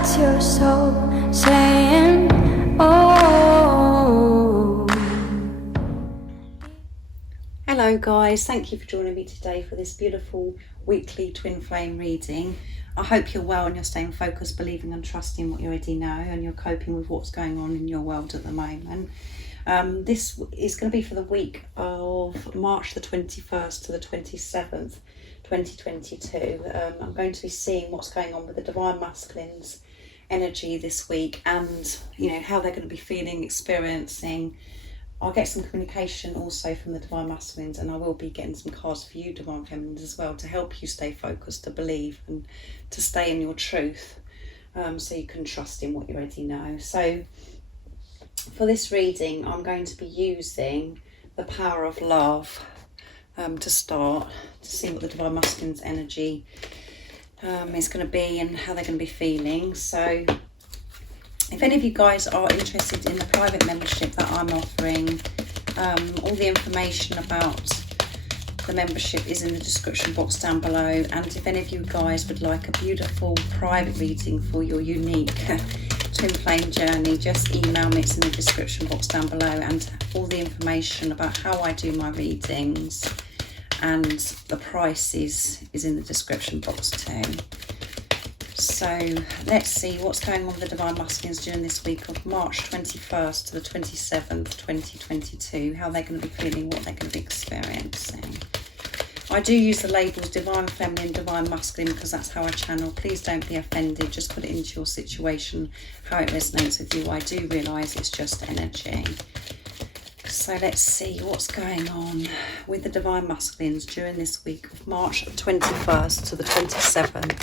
That's your soul saying, oh. Hello guys, thank you for joining me today for this beautiful weekly twin flame reading. I hope you're well and you're staying focused, believing and trusting what you already know, and you're coping with what's going on in your world at the moment. This is going to be for the week of March the 21st to the 27th, 2022. I'm going to be seeing what's going on with the Divine Masculines energy this week, and how they're going to be feeling, experiencing. I'll get some communication also from the Divine Masculines, and I will be getting some cards for you Divine Feminines as well, to help you stay focused, to believe and to stay in your truth, so you can trust in what you already know. So for this reading, I'm going to be using the power of love to start, to see what the Divine Masculines energy is going to be and how they're going to be feeling. So if any of you guys are interested in the private membership that I'm offering, all the information about the membership is in the description box down below. And if any of you guys would like a beautiful private reading for your unique twin flame journey, just email me. It's in the description box down below, and all the information about how I do my readings and the prices is in the description box too. So let's see what's going on with the Divine Masculines during this week of March 21st to the 27th, 2022, how they're going to be feeling, what they're going to be experiencing. I do use the labels Divine Feminine, Divine Masculine, because that's how I channel. Please don't be offended, just put it into your situation, how it resonates with you. I do realise it's just energy. So let's see what's going on with the Divine Masculines during this week of March 21st to the 27th,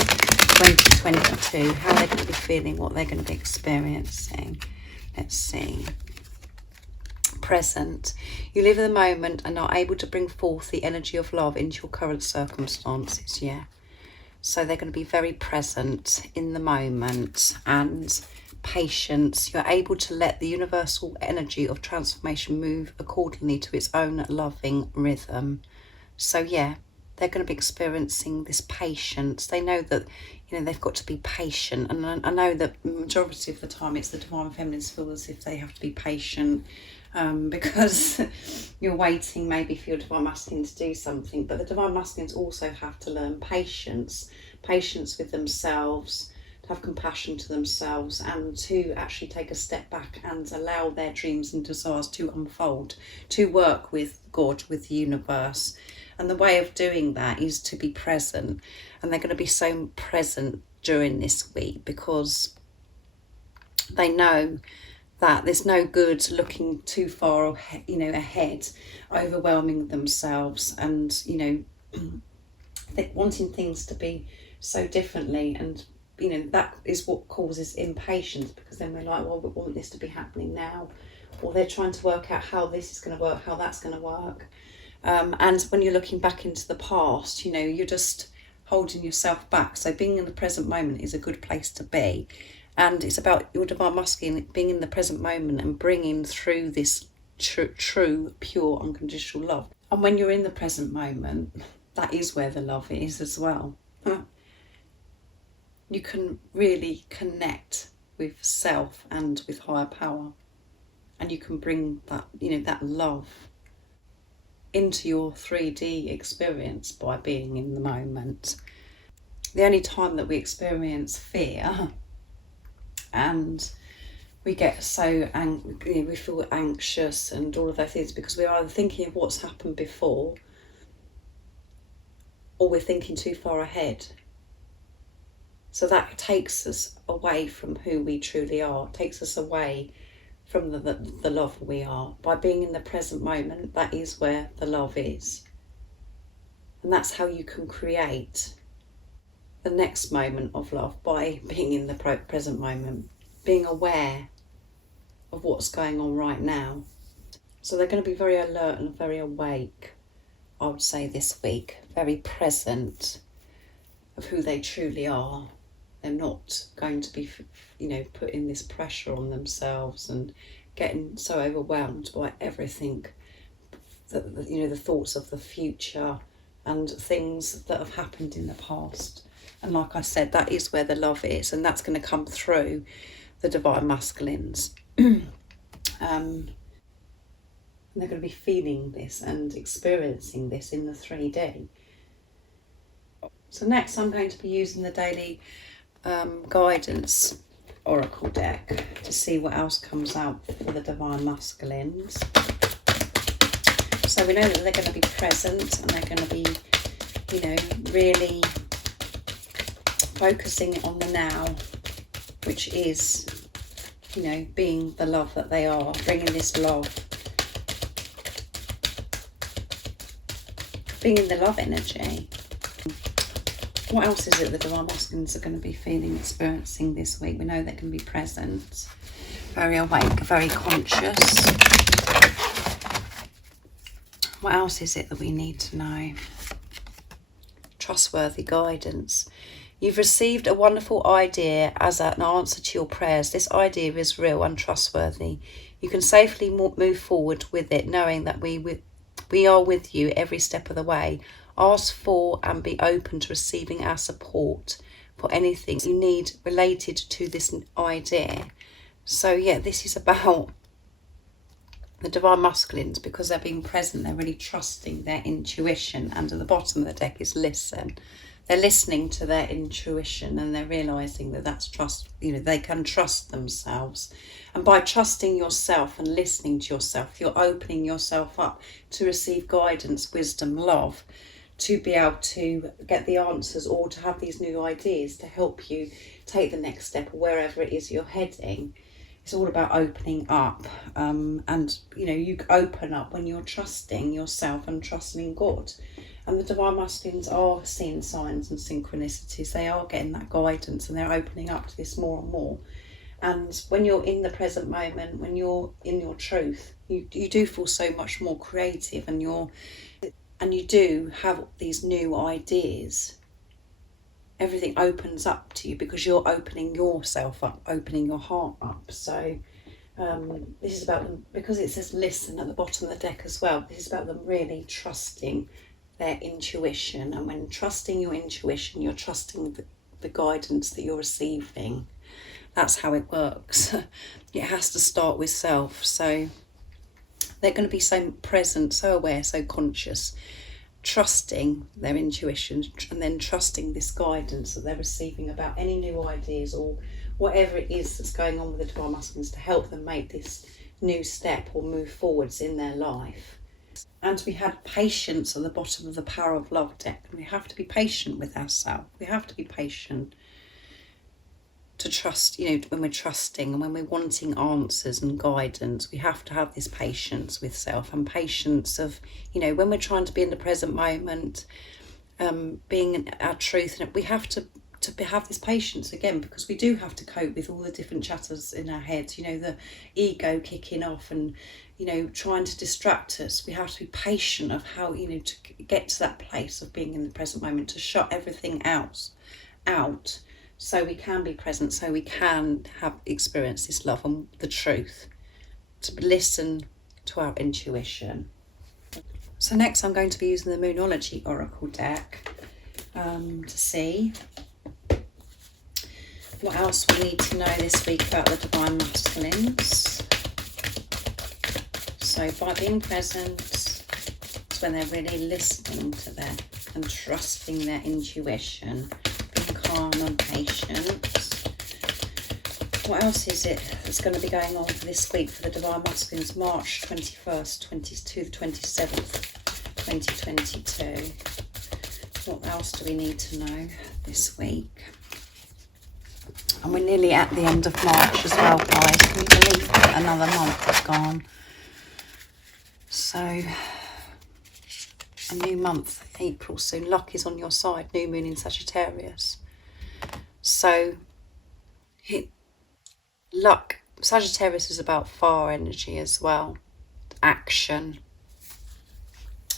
2022. How they're going to be feeling, what they're going to be experiencing. Let's see. Present. You live in the moment and are able to bring forth the energy of love into your current circumstances. Yeah. So they're going to be very present in the moment and patience. You're able to let the universal energy of transformation move accordingly to its own loving rhythm. So yeah, they're going to be experiencing this patience. They know that they've got to be patient, and I know that majority of the time it's the Divine Feminines feel as if they have to be patient, because you're waiting maybe for your Divine Masculine to do something. But the Divine Masculines also have to learn patience with themselves, to have compassion to themselves, and to actually take a step back and allow their dreams and desires to unfold, to work with God, with the universe. And the way of doing that is to be present. And they're going to be so present during this week, because they know that there's no good looking too far ahead, overwhelming themselves, and wanting things to be so differently. And that is what causes impatience, because then we're like, well, we want this to be happening now, or they're trying to work out how this is going to work, how that's going to work. And when you're looking back into the past, you're just holding yourself back. So being in the present moment is a good place to be. And it's about your Divine Masculine being in the present moment and bringing through this true, pure, unconditional love. And when you're in the present moment, that is where the love is as well. You can really connect with self and with higher power. And you can bring that, that love into your 3D experience by being in the moment. The only time that we experience fear and we get so we feel anxious and all of those things, because we're either thinking of what's happened before, or we're thinking too far ahead. So that takes us away from who we truly are, takes us away from the love we are. By being in the present moment, that is where the love is. And that's how you can create the next moment of love, by being in the present moment, being aware of what's going on right now. So they're going to be very alert and very awake, I would say, this week, very present of who they truly are. They're not going to be, putting this pressure on themselves and getting so overwhelmed by everything, the thoughts of the future and things that have happened in the past. And like I said, that is where the love is, and that's going to come through the divine masculines. And they're going to be feeling this and experiencing this in the 3D. So next I'm going to be using the daily guidance oracle deck to see what else comes out for the divine masculines. So we know that they're going to be present, and they're going to be, you know, really focusing on the now, which is, you know, being the love that they are, bringing this love, being in the love energy. What else is it the divine masculines are going to be feeling, experiencing this week? We know they can be present, very awake, very conscious. What else is it that we need to know? Trustworthy guidance. You've received a wonderful idea as an answer to your prayers. This idea is real and trustworthy. You can safely move forward with it, knowing that we are with you every step of the way. Ask for and be open to receiving our support for anything you need related to this idea. So yeah, this is about the divine masculines, because they're being present, they're really trusting their intuition. And at the bottom of the deck is listen. They're listening to their intuition, and they're realizing that that's trust, you know, they can trust themselves. And by trusting yourself and listening to yourself, you're opening yourself up to receive guidance, wisdom, love, to be able to get the answers, or to have these new ideas to help you take the next step wherever it is you're heading. It's all about opening up, and you know, you open up when you're trusting yourself and trusting in God. And the divine masculines are seeing signs and synchronicities. They are getting that guidance, and they're opening up to this more and more. And when you're in the present moment, when you're in your truth, you do feel so much more creative, and you do have these new ideas. Everything opens up to you because you're opening yourself up, opening your heart up. So this is about them, because it says listen at the bottom of the deck as well. This is about them really trusting their intuition. And when trusting your intuition, you're trusting the guidance that you're receiving. That's how it works. It has to start with self. So they're going to be so present, so aware, so conscious, trusting their intuition, and then trusting this guidance that they're receiving about any new ideas or whatever it is that's going on with the divine masculines, to help them make this new step or move forwards in their life. And we had patience at the bottom of the power of love deck. And we have to be patient with ourselves. We have to be patient to trust, you know, when we're trusting and when we're wanting answers and guidance, we have to have this patience with self, and patience of, you know, when we're trying to be in the present moment, being in our truth, and we have to have this patience again, because we do have to cope with all the different chatters in our heads, you know, the ego kicking off and, you know, trying to distract us. We have to be patient of how, you know, to get to that place of being in the present moment, to shut everything out so we can be present, so we can have experienced this love and the truth, to listen to our intuition. So next I'm going to be using the Moonology Oracle deck to see what else we need to know this week about the divine masculines. So by being present, it's when they're really listening to them and trusting their intuition, being calm and patient. What else is it that's going to be going on for this week for the divine masculines? March 21st to the 27th, 2022. What else do we need to know this week? And we're nearly at the end of March as well, guys. Can you believe that another month has gone? So, a new month, April soon. Luck is on your side. New moon in Sagittarius. So, luck. Sagittarius is about fire energy as well. Action.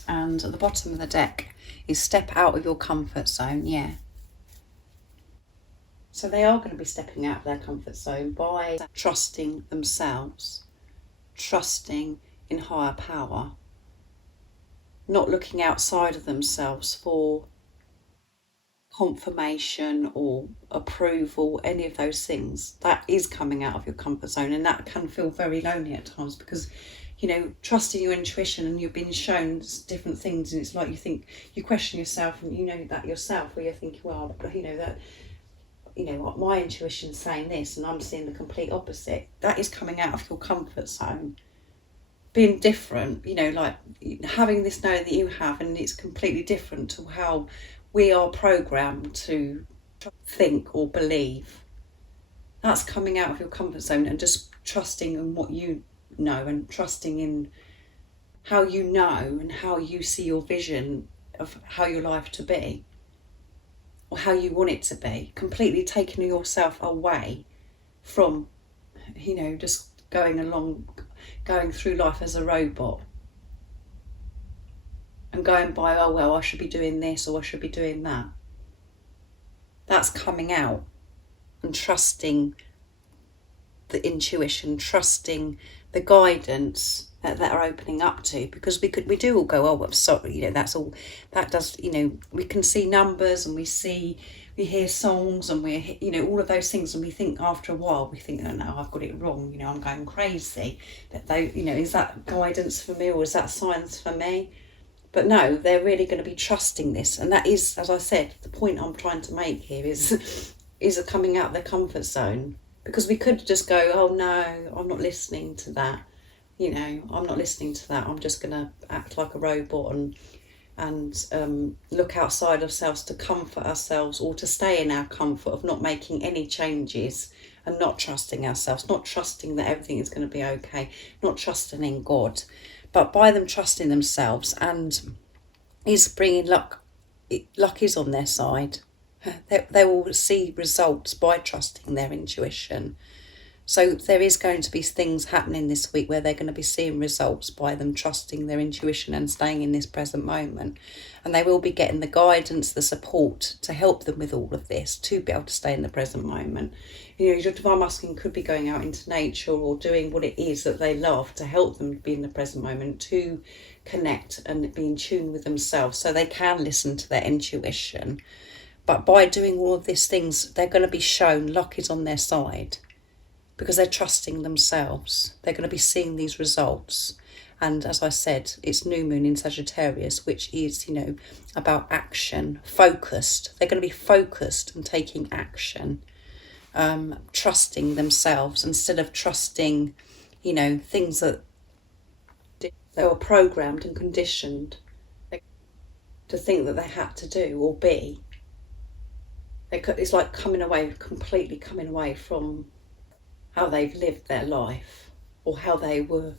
And at the bottom of the deck is step out of your comfort zone. Yeah. So they are going to be stepping out of their comfort zone by trusting themselves, trusting in higher power, not looking outside of themselves for confirmation or approval, any of those things, that is coming out of your comfort zone, and that can feel very lonely at times because, you know, trusting your intuition and you've been shown different things, and it's like you question yourself, and you know that yourself, where you're thinking, well, you know, that, you know what, my intuition's saying this and I'm seeing the complete opposite. That is coming out of your comfort zone, being different, you know, like having this knowing that you have, and it's completely different to how we are programmed to think or believe. That's coming out of your comfort zone and just trusting in what you know, and trusting in how you know and how you see your vision of how your life to be, or how you want it to be. Completely taking yourself away from, you know, just going through life as a robot and going by, oh well, I should be doing this or I should be doing that. That's coming out and trusting the intuition, trusting the guidance that are opening up to, because we do all go, oh, I'm sorry, you know, that's all that does, you know, we can see numbers and we hear songs and we, you know, all of those things, and we think after a while, we think, oh no, I've got it wrong, you know, I'm going crazy, that they, you know, is that guidance for me or is that science for me? But no, they're really going to be trusting this, and that is, as I said, the point I'm trying to make here is a coming out of the comfort zone, because we could just go, oh no, I'm not listening to that, you know, I'm not listening to that, I'm just going to act like a robot and look outside ourselves to comfort ourselves, or to stay in our comfort of not making any changes and not trusting ourselves, not trusting that everything is going to be okay, not trusting in God. But by them trusting themselves and is bringing luck, luck is on their side. They will see results by trusting their intuition. So there is going to be things happening this week where they're going to be seeing results by them trusting their intuition and staying in this present moment. And they will be getting the guidance, the support to help them with all of this, to be able to stay in the present moment. You know, your divine masculine could be going out into nature or doing what it is that they love to help them be in the present moment, to connect and be in tune with themselves so they can listen to their intuition. But by doing all of these things, they're going to be shown luck is on their side, because they're trusting themselves. They're going to be seeing these results. And as I said, it's new moon in Sagittarius, which is, you know, about action, focused. They're going to be focused and taking action, trusting themselves instead of trusting, you know, things that they were programmed and conditioned to think that they had to do or be. It's like completely coming away from how they've lived their life, or how they were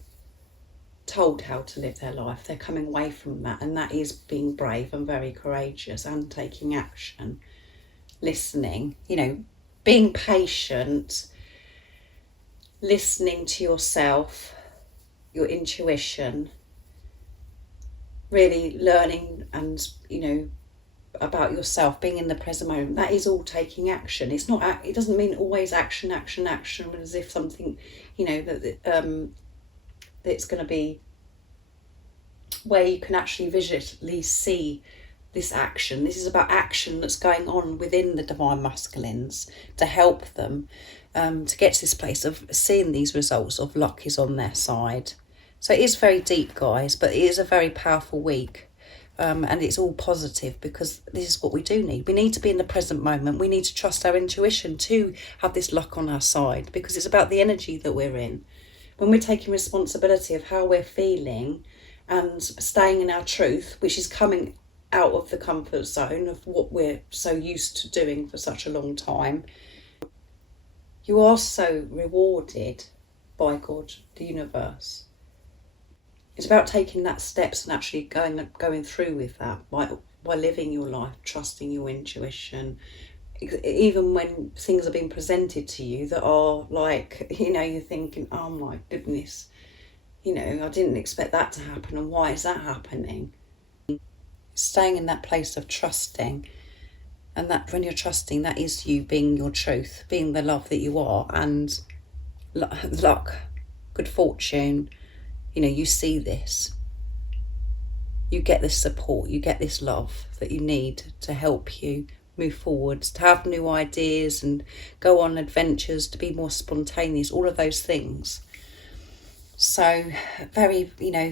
told how to live their life. They're coming away from that, and that is being brave and very courageous and taking action, listening, you know, being patient, listening to yourself, your intuition, really learning and, you know, about yourself, being in the present moment. That is all taking action. It's not, it doesn't mean always action as if something, you know, that it's going to be where you can actually visually see this action. This is about action that's going on within the divine masculines to help them to get to this place of seeing these results of luck is on their side. So it is very deep, guys, but it is a very powerful week. And it's all positive, because this is what we do need. We need to be in the present moment. We need to trust our intuition to have this luck on our side, because it's about the energy that we're in. When we're taking responsibility of how we're feeling and staying in our truth, which is coming out of the comfort zone of what we're so used to doing for such a long time, you are so rewarded by God, the universe. It's about taking that steps and actually going through with that by living your life, trusting your intuition, even when things are being presented to you that are like, you know, you're thinking, oh my goodness, you know, I didn't expect that to happen, and why is that happening? Staying in that place of trusting, and that when you're trusting, that is you being your truth, being the love that you are, and luck, good fortune. You know, you see this, you get this support, you get this love that you need to help you move forwards, to have new ideas and go on adventures, to be more spontaneous, all of those things. So very,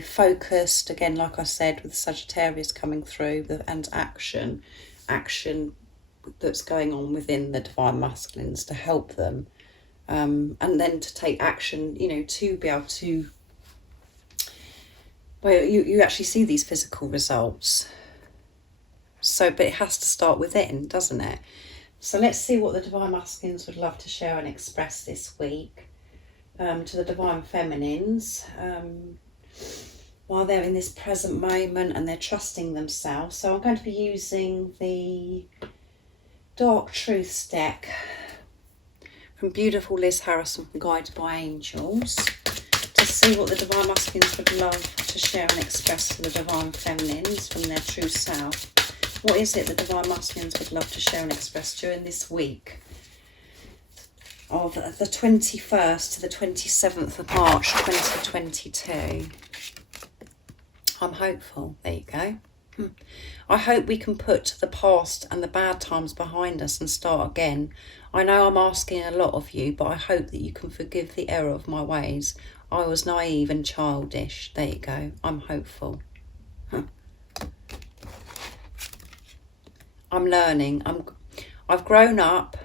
focused, again, like I said, with Sagittarius coming through, and action that's going on within the Divine Masculines to help them. And then to take action, to be able to, well, you actually see these physical results. So, but it has to start within, doesn't it? So let's see what the Divine Masculines would love to share and express this week to the Divine Feminines, while they're in this present moment and they're trusting themselves. So I'm going to be using the Dark Truths deck from beautiful Liz Harrison from Guided by Angels, to see what the Divine Masculines would love to share and express to the Divine Feminines from their true self. What is it the Divine Masculines would love to share and express during this week of the 21st to the 27th of March 2022? I'm hopeful. There you go. I hope we can put the past and the bad times behind us and start again. I know I'm asking a lot of you, but I hope that you can forgive the error of my ways. I was naive and childish. There you go. I'm hopeful. I'm learning. I've grown up.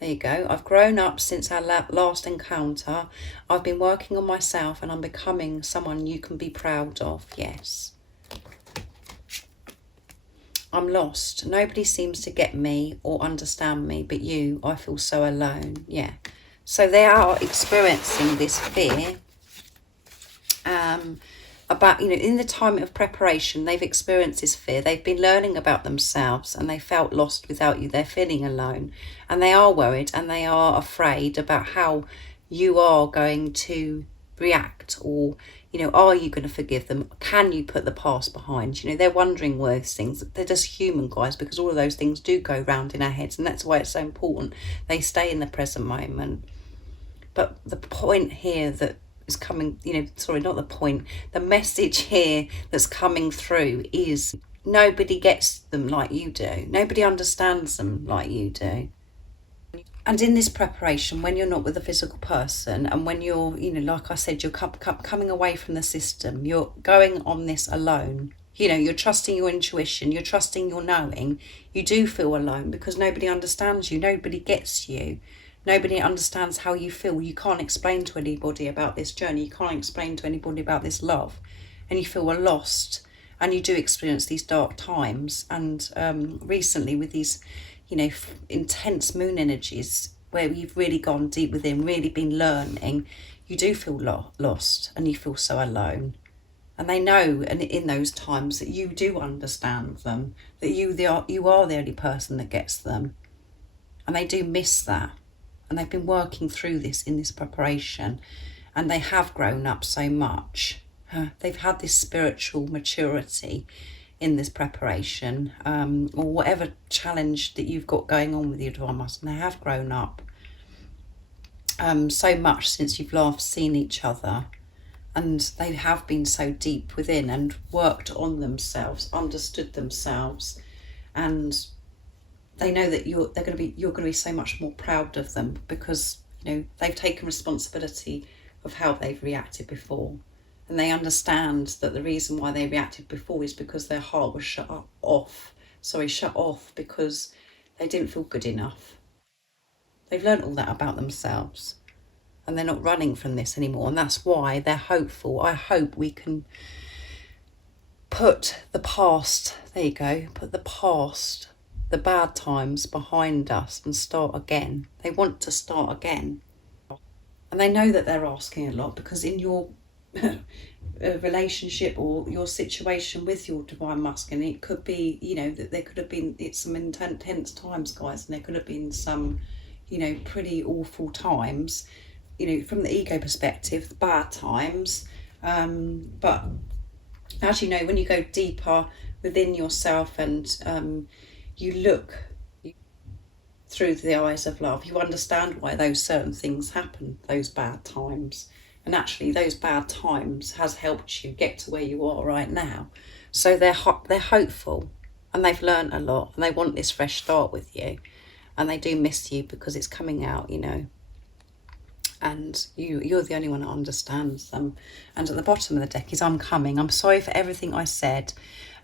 There you go. I've grown up since our last encounter. I've been working on myself and I'm becoming someone you can be proud of. Yes. I'm lost. Nobody seems to get me or understand me, but you, I feel so alone. Yeah. So they are experiencing this fear. About, in the time of preparation, they've experienced this fear. They've been learning about themselves and they felt lost without you. They're feeling alone and they are worried and they are afraid about how you are going to react, or, are you going to forgive them? Can you put the past behind? They're wondering those things. They're just human, guys, because all of those things do go round in our heads, and that's why it's so important they stay in the present moment. But the point here that is coming, not the point, the message here that's coming through is nobody gets them like you do. Nobody understands them like you do. And in this preparation, when you're not with a physical person, and when you're, like I said, you're coming away from the system, you're going on this alone. You're trusting your intuition, you're trusting your knowing. You do feel alone because nobody understands you, nobody gets you. Nobody understands how you feel. You can't explain to anybody about this journey. You can't explain to anybody about this love. And you feel lost. And you do experience these dark times. And recently with these, intense moon energies where you've really gone deep within, really been learning, you do feel lost and you feel so alone. And they know, and in those times, that you do understand them, that you are the only person that gets them. And they do miss that. And they've been working through this in this preparation, and they have grown up so much. They've had this spiritual maturity in this preparation, or whatever challenge that you've got going on with your Divine Masculine. They have grown up so much since you've last seen each other, and they have been so deep within and worked on themselves, understood themselves, and they know that you're going to be so much more proud of them because they've taken responsibility of how they've reacted before, and they understand that the reason why they reacted before is because their heart was shut off because they didn't feel good enough. They've learned all that about themselves, and they're not running from this anymore, and that's why they're hopeful. I hope we can put the past, the bad times behind us and start again. They want to start again. And they know that they're asking a lot because in your relationship or your situation with your Divine Masculine, it could be, that there could have been some intense times, guys, and there could have been some, pretty awful times, from the ego perspective, the bad times. But as you know, when you go deeper within yourself and you look through the eyes of love, you understand why those certain things happen, those bad times. And actually those bad times has helped you get to where you are right now. So they're hopeful, and they've learned a lot, and they want this fresh start with you, and they do miss you because it's coming out, you know, and you're the only one that understands them. And at the bottom of the deck is, I'm coming. I'm sorry for everything I said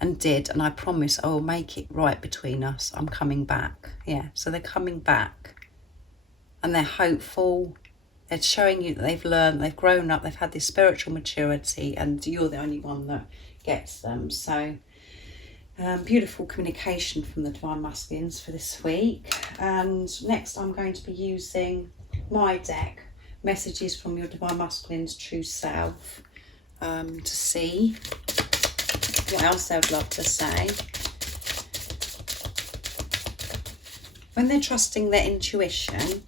and did, and I promise I will make it right between us. I'm coming back. Yeah, so they're coming back, and they're hopeful. They're showing you that they've learned, they've grown up, they've had this spiritual maturity, and you're the only one that gets them. So beautiful communication from the Divine Masculines for this week. And next I'm going to be using my deck, Messages from Your Divine Masculine's True Self, to see what else they would love to say. When they're trusting their intuition,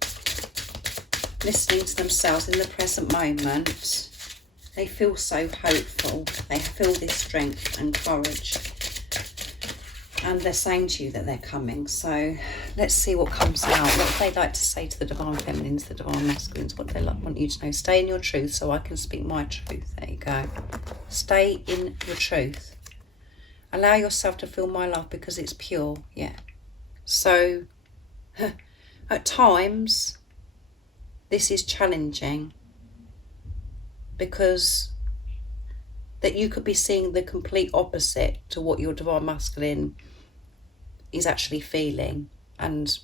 listening to themselves in the present moment, they feel so hopeful. They feel this strength and courage, and they're saying to you that they're coming. So let's see what comes out. What they'd like to say to the Divine Feminines, the Divine Masculines, what they want you to know. Stay in your truth so I can speak my truth. There you go. Stay in your truth. Allow yourself to feel my love because it's pure. Yeah. So at times this is challenging, because that you could be seeing the complete opposite to what your Divine Masculine is actually feeling, and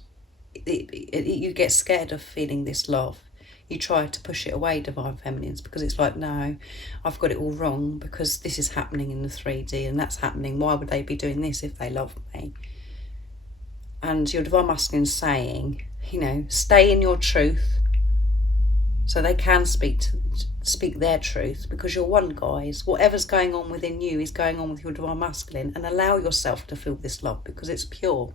you get scared of feeling this love. You try to push it away, Divine Feminines, because it's like, no, I've got it all wrong, because this is happening in the 3D and that's happening. Why would they be doing this if they love me? And your Divine Masculine saying, you know, stay in your truth so they can speak their truth, because you're one, guys. Whatever's going on within you is going on with your Divine Masculine, and allow yourself to feel this love because it's pure.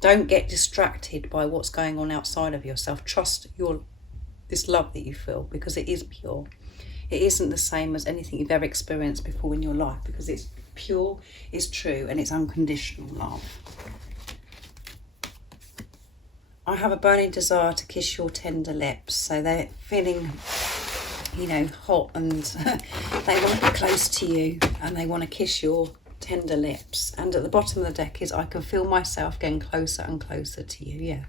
Don't get distracted by what's going on outside of yourself. Trust this love that you feel, because it is pure. It isn't the same as anything you've ever experienced before in your life, because it's pure, it's true, and it's unconditional love. I have a burning desire to kiss your tender lips. So they're feeling, you know, hot, and they want to be close to you, and they want to kiss your tender lips. And at the bottom of the deck is, I can feel myself getting closer and closer to you. Yeah.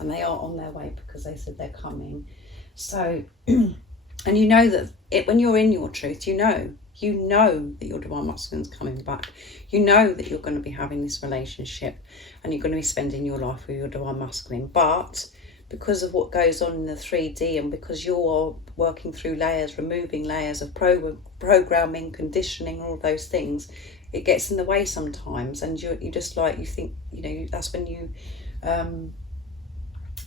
And they are on their way, because they said they're coming. So, and you know that when you're in your truth, you know that your Divine Masculine's coming back. You know that you're going to be having this relationship, and you're going to be spending your life with your Divine Masculine. But because of what goes on in the 3D, and because you're working through layers, removing layers of programming, conditioning, all those things, it gets in the way sometimes. And you just like, you think, you know, that's when you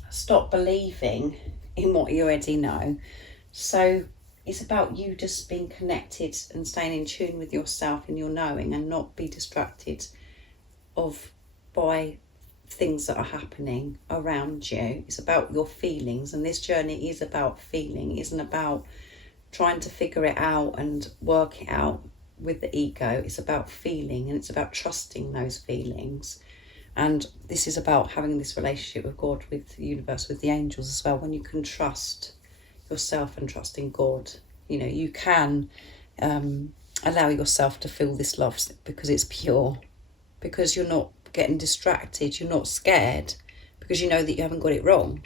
stop believing in what you already know. So it's about you just being connected and staying in tune with yourself and your knowing, and not be distracted by things that are happening around you. It's about your feelings, and this journey is about feeling. It isn't about trying to figure it out and work it out with the ego. It's about feeling, and it's about trusting those feelings. And this is about having this relationship with God, with the universe, with the angels as well. When you can trust yourself and trust in God, you know, you can allow yourself to feel this love, because it's pure, because you're not getting distracted, you're not scared, because you know that you haven't got it wrong.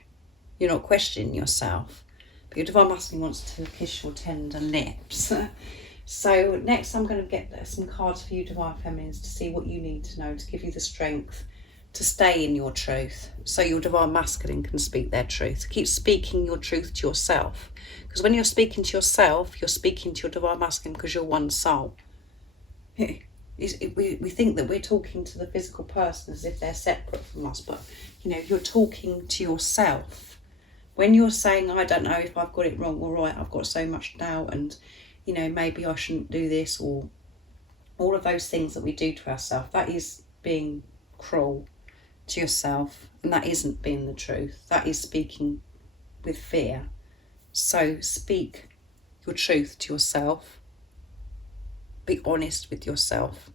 You're not questioning yourself. But your Divine Masculine wants to kiss your tender lips. So next I'm going to get some cards for you, Divine Feminines, to see what you need to know to give you the strength to stay in your truth, so your Divine Masculine can speak their truth. Keep speaking your truth to yourself, because when you're speaking to yourself, you're speaking to your Divine Masculine, because you're one soul. We think that we're talking to the physical person as if they're separate from us, but you know, you're talking to yourself. When you're saying, I don't know if I've got it wrong or right, I've got so much doubt, and you know, maybe I shouldn't do this, or all of those things that we do to ourselves, that is being cruel to yourself, and that isn't being the truth. That is speaking with fear. So speak your truth to yourself. Be honest with yourself,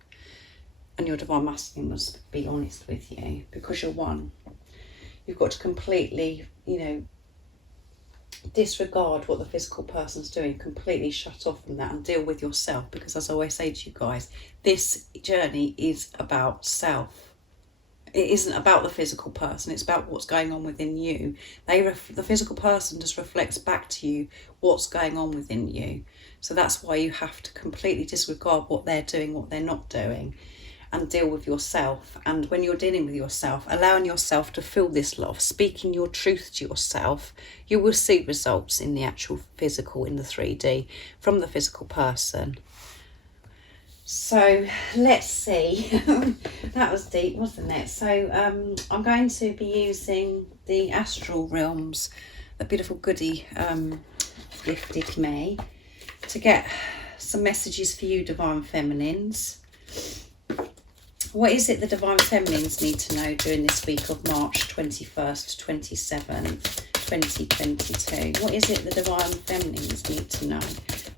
and your Divine Masculine must be honest with you, because you're one. You've got to completely, you know, disregard what the physical person's doing, completely shut off from that and deal with yourself, because as I always say to you guys, this journey is about self. It isn't about the physical person, it's about what's going on within you. The physical person just reflects back to you what's going on within you. So that's why you have to completely disregard what they're doing, what they're not doing, and deal with yourself. And when you're dealing with yourself, allowing yourself to feel this love, speaking your truth to yourself, you will see results in the actual physical, in the 3D, from the physical person. So let's see. That was deep, wasn't it? So I'm going to be using the astral realms, a beautiful goodie gifted me, to get some messages for you divine feminines. What is it the divine feminines need to know during this week of March 21st to 27th, 2022? What is it the divine feminines need to know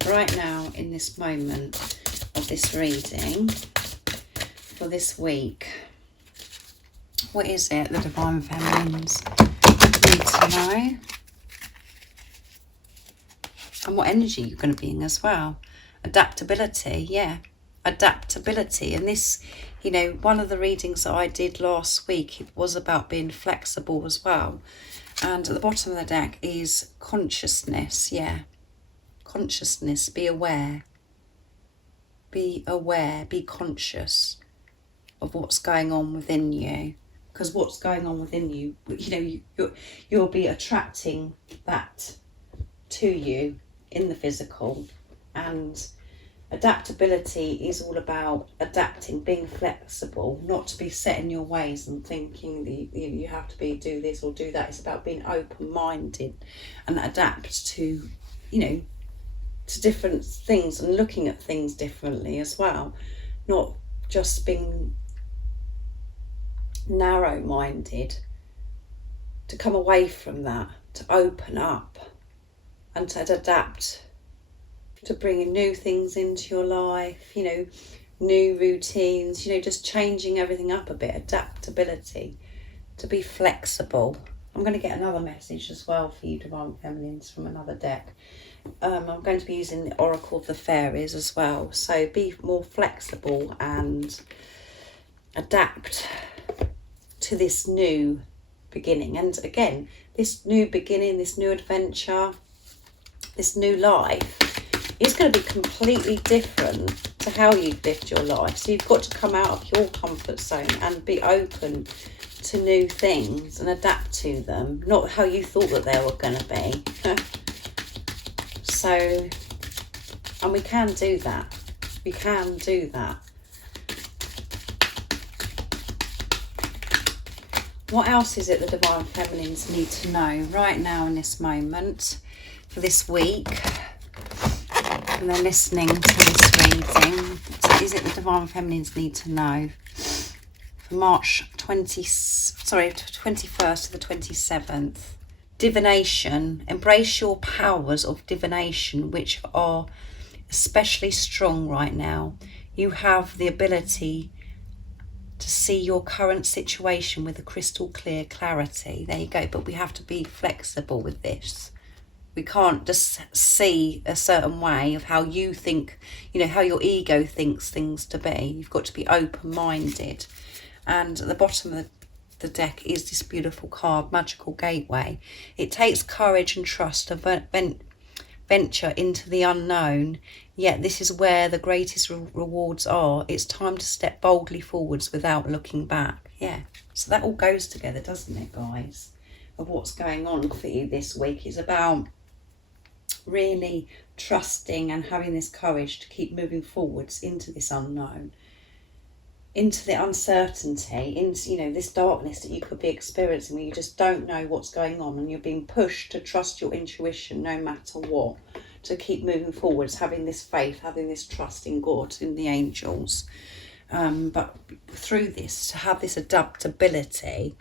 right now in this moment of this reading for this week? What is it the divine feminines need to know? And what energy you're going to be in as well. Adaptability, yeah. Adaptability. And this, you know, one of the readings that I did last week, it was about being flexible as well. And at the bottom of the deck is consciousness, yeah. Consciousness, be aware. Be aware, be conscious of what's going on within you. Because what's going on within you, you know, you'll be attracting that to you in the physical. And adaptability is all about adapting, being flexible, not to be set in your ways and thinking that you have to do this or do that. It's about being open-minded and adapt to, you know, to different things and looking at things differently as well. Not just being narrow-minded, to come away from that, to open up and to adapt, to bringing new things into your life, you know, new routines, you know, just changing everything up a bit. Adaptability, to be flexible. I'm going to get another message as well for you divine feminines from another deck. I'm going to be using the Oracle of the Fairies as well. So be more flexible and adapt to this new beginning. And again, this new beginning, this new adventure, this new life is going to be completely different to how you've lived your life. So you've got to come out of your comfort zone and be open to new things and adapt to them, not how you thought that they were going to be. So, and we can do that. We can do that. What else is it the divine feminines need to know right now in this moment for this week? And they're listening to this reading. So is it the divine feminines need to know for March 21st to the 27th? Divination. Embrace your powers of divination, which are especially strong right now. You have the ability to see your current situation with a crystal clear clarity. There you go. But we have to be flexible with this. We can't just see a certain way of how you think, you know, how your ego thinks things to be. You've got to be open-minded. And at the bottom of the deck is this beautiful card, Magical Gateway. It takes courage and trust to venture into the unknown, yet this is where the greatest rewards are. It's time to step boldly forwards without looking back. Yeah, so that all goes together, doesn't it, guys? Of what's going on for you this week is about really trusting and having this courage to keep moving forwards into this unknown, into the uncertainty, into, you know, this darkness that you could be experiencing where you just don't know what's going on, and you're being pushed to trust your intuition no matter what, to keep moving forwards, having this faith, having this trust in God, in the angels. But through this, to have this adaptability,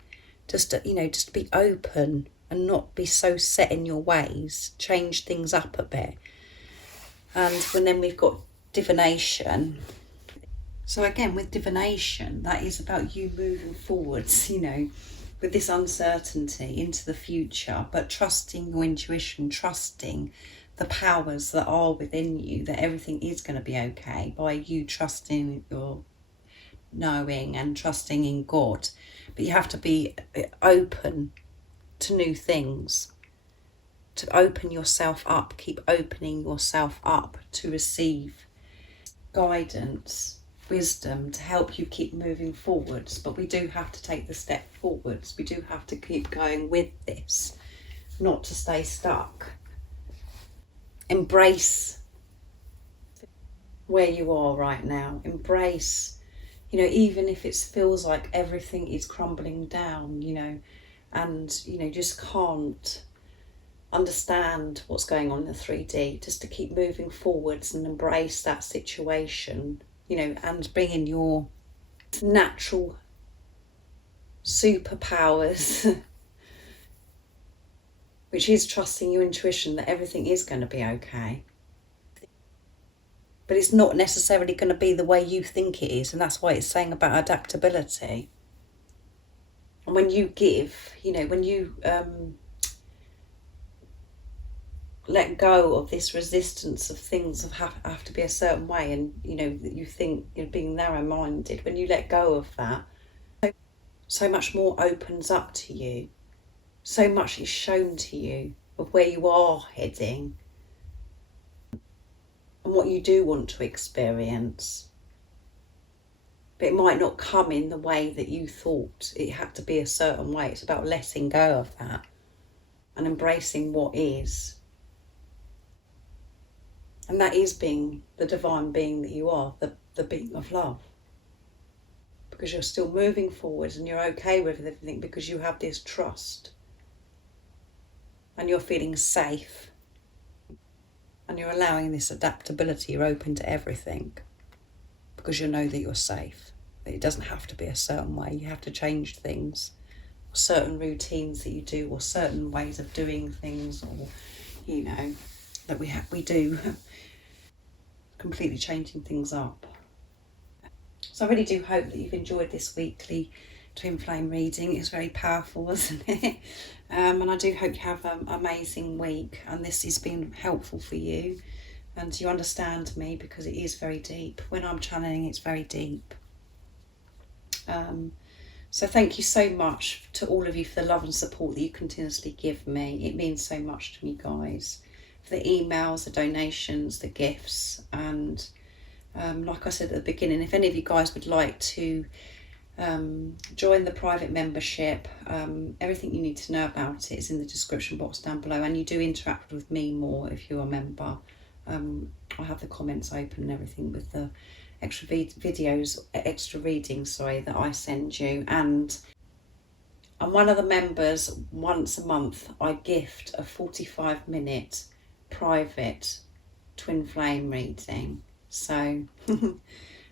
just to, you know, just be open and not be so set in your ways, change things up a bit. And then we've got divination. So again, with divination, that is about you moving forwards, you know, with this uncertainty into the future, but trusting your intuition, trusting the powers that are within you, that everything is going to be okay, by you trusting your knowing and trusting in God. But you have to be open to new things, to open yourself up, keep opening yourself up to receive guidance, wisdom, to help you keep moving forwards. But we do have to take the step forwards. We do have to keep going with this, not to stay stuck. Embrace where you are right now. Embrace, even if it feels like everything is crumbling down, and just can't understand what's going on in the 3D, just to keep moving forwards and embrace that situation, and bring in your natural superpowers, which is trusting your intuition that everything is going to be okay. But it's not necessarily going to be the way you think it is, and that's why it's saying about adaptability. And when you give, when you let go of this resistance of things have to be a certain way, and that you think you're being narrow-minded, when you let go of that, so much more opens up to you, so much is shown to you of where you are heading and what you do want to experience. But it might not come in the way that you thought it had to be a certain way. It's about letting go of that and embracing what is. And that is being the divine being that you are, the being of love. Because you're still moving forward and you're okay with everything, because you have this trust. And you're feeling safe. And you're allowing this adaptability. You're open to everything. Because you know that you're safe. That it doesn't have to be a certain way. You have to change things. Or certain routines that you do, or certain ways of doing things, or, that we do. Completely changing things up. So I really do hope that you've enjoyed this weekly twin flame reading. It's very powerful, isn't it? And I do hope you have an amazing week, and this has been helpful for you, and you understand me, because it is very deep. When I'm channeling, it's very deep. So thank you so much to all of you for the love and support that you continuously give me. It means so much to me, guys. For the emails, the donations, the gifts, and like I said at the beginning, if any of you guys would like to join the private membership, everything you need to know about it is in the description box down below, and you do interact with me more if you're a member. I have the comments open and everything with the extra extra readings, that I send you, and one of the members, once a month, I gift a 45-minute private twin flame reading. So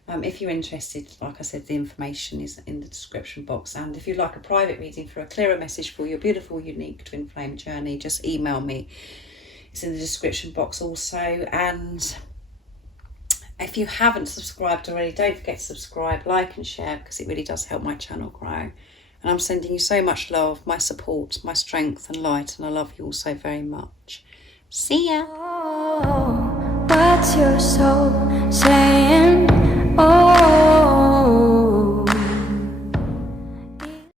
if you're interested, like I said, the information is in the description box. And if you'd like a private reading for a clearer message for your beautiful, unique twin flame journey, just email me. It's in the description box also. And if you haven't subscribed already, don't forget to subscribe, like and share, because it really does help my channel grow. And I'm sending you so much love, my support, my strength and light, and I love you all so very much. See ya. Oh, what's your soul saying? Oh.